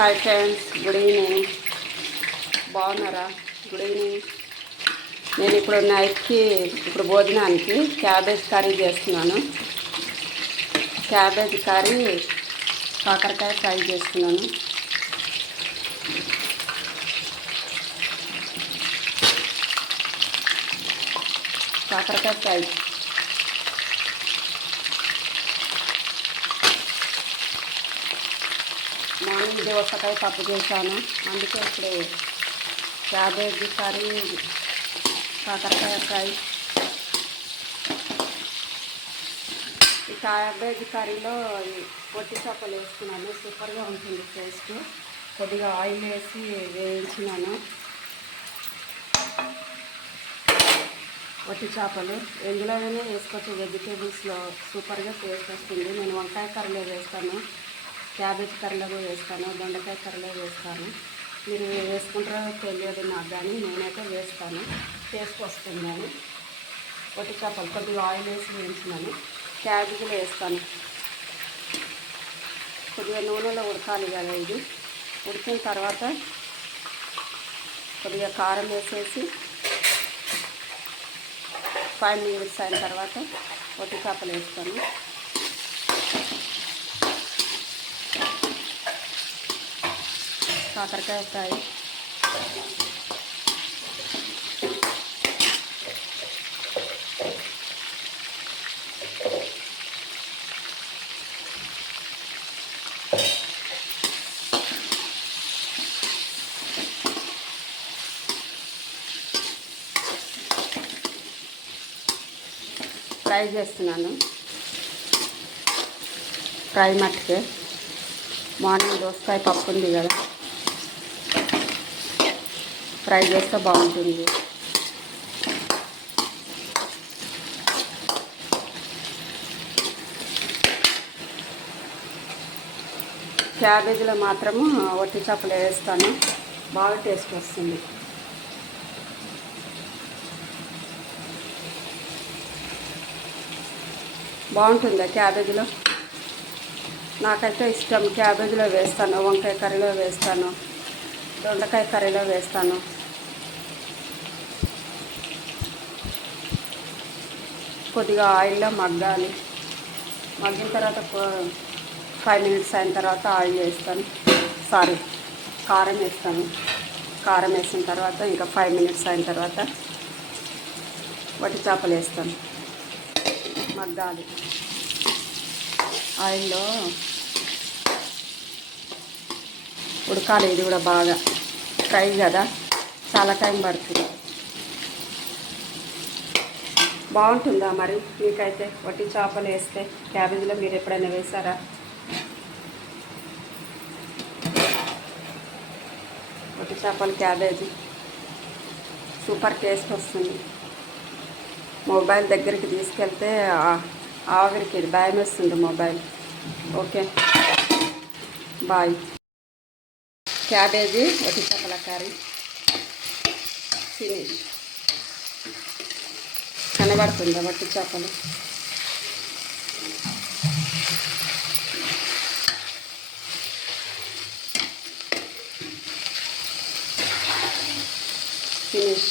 Hi friends good evening బాగున్నారా? Good evening నేను ఇప్పుడు నైట్కి ఇప్పుడు భోజనానికి క్యాబేజ్ కర్రీ చేస్తున్నాను. క్యాబేజ్ కర్రీ కాకరకాయ ఫ్రై చేస్తున్నాను. కాకరకాయ ఫ్రై మార్నింగ్ దోసకాయ పప్పు చేశాను. అందుకే ఇప్పుడు క్యాబేజీ కర్రీ కాకరకాయ ఫ్రై ఈ క్యాబేజీ కర్రీలో పొట్టి చేపలు వేసుకున్నాను సూపర్గా ఉంటుంది టేస్ట్. కొద్దిగా ఆయిల్ వేసి వేయించినాను. వట్టి చేపలు. ఎందులోనే వేసుకోవచ్చు. వెజిటేబుల్స్లో సూపర్గా టేస్ట్ వస్తుంది. నేను వంకాయ కర్రీలో వేస్తాను. క్యాబేజ్ కర్రీలో కూడా వేస్తాను దొండకాయ కర్రీలో వేస్తాను. మీరు వేసుకుంటారో తెలియదు నాకు కానీ నేనైతే వేస్తాను. టేస్ట్ వస్తుందని. వట్టి చేపలు కొద్దిగా ఆయిల్ వేసి వేయించినాను. క్యాబేజీలో వేస్తాను. కొద్దిగా నూనెలో ఉడకాలి కదా ఇది. ఉడికిన తర్వాత కొద్దిగా కారం వేసేసి ఫైవ్ మినిట్స్ అయిన తర్వాత వట్టి చేపలు వేస్తాను. కాకరకాయ ఫ్రై. ఫ్రై చేస్తున్నాను. ఫ్రై మట్టుకే. మార్నింగ్ దోసకాయ పప్పు ఉంది కదా. ఫ్రై చేస్తే బాగుంటుంది. క్యాబేజీలో మాత్రము వట్టి చేపలు వేస్తాను. బాగా టేస్ట్ వస్తుంది. బాగుంటుందా క్యాబేజీలో? నాకైతే ఇష్టం క్యాబేజీలో వేస్తాను. వంకాయ కర్రీలో వేస్తాను. దొండకాయ కర్రీలో వేస్తాను. కొద్దిగా ఆయిల్లో మగ్గాలి. మగ్గిన తర్వాత ఫైవ్ మినిట్స్ అయిన తర్వాత ఆయిల్ వేస్తాను. సారీ కారం వేస్తాను. కారం వేసిన తర్వాత ఇంకా ఫైవ్ మినిట్స్ అయిన తర్వాత వట్టి చేపలు వేస్తాను. మగ్గాలి. ఆయిల్లో ఉడకాలి ఇది కూడా బాగా. ఫ్రై కదా? చాలా టైం పడుతుంది. బాగుంటుందా మరి? మీకైతే వట్టి చేపలు వేస్తే క్యాబేజీలో మీరు ఎప్పుడైనా వేసారా వట్టి చేపలు క్యాబేజీ. సూపర్ టేస్ట్ వస్తుంది. మొబైల్ దగ్గరికి తీసుకెళ్తే ఆవిరికి భయం వేస్తుంది మొబైల్. ఓకే. బాయ్. క్యాబేజీ వట్టి చేపల కర్రీ. ఫినిష్. కనబడుతుందా వట్టి చేపలు ఫినిష్